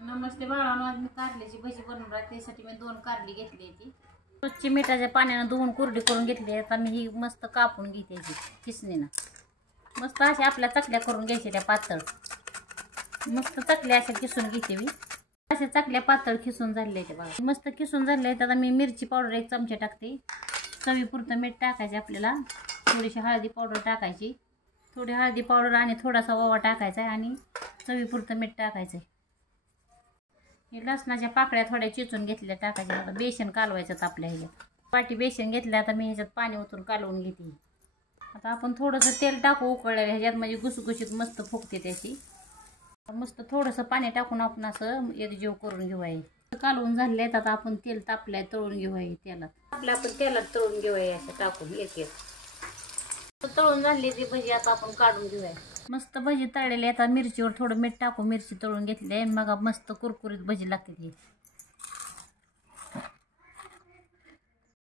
नमस्ते बाळांनो, आज मी कारल्याची भजी बनवणार आहे. त्यासाठी मी 2 कारली घेतली होती. स्वच्छ मिठाच्या पाण्याने धुवून कोरडी करून घेतली. आता मी ही मस्त कापून घेते किसणीनं. मस्त अशा आपल्या चकल्या करून घ्यायच्या, त्या पातळ मस्त चकल्या अशा किसून घेते मी. अशा चकल्या पातळ खिसून झालेल्या त्या बघा, मस्त किसून झालेल्या. आता मी मिरची पावडर 1 चमचा टाकते. चवीपुरतं मीठ टाकायचे आपल्याला. थोडीशी हळदी पावडर टाकायची, थोडी हळदी पावडर आणि थोडासा ओवा टाकायचा आहे आणि चवीपुरतं मीठ टाकायचं आहे. हे लसणाच्या पाकळ्या थोड्या चिचून घेतल्या टाकायच्या. आता बेसन कालवायचं आपल्या ह्याच्यात. वाटी बेसन घेतलं. आता मी ह्याच्यात पाणी ओतून कालवून घेते. आता आपण थोडंसं तेल टाकू उकळलेलं ह्याच्यात, म्हणजे गुसगुशीत मस्त फुगते त्याची. मस्त थोडंसं पाणी टाकून आपण असं एकजीव करून घेऊया. कालवून झाले आहेत. आता आपण तेल तापलंय, तळून घेऊया तेलात. आपण तेलात तळून घेऊया असं टाकून एक तळून झाली ती भजी. आता आपण काढून घेऊया. मस्त भजी तळलेली. आता मिरचीवर थोडं मीठ टाकू. मिरची तळून घेतली आहे. मग मस्त कुरकुरीत भजी लागते ती.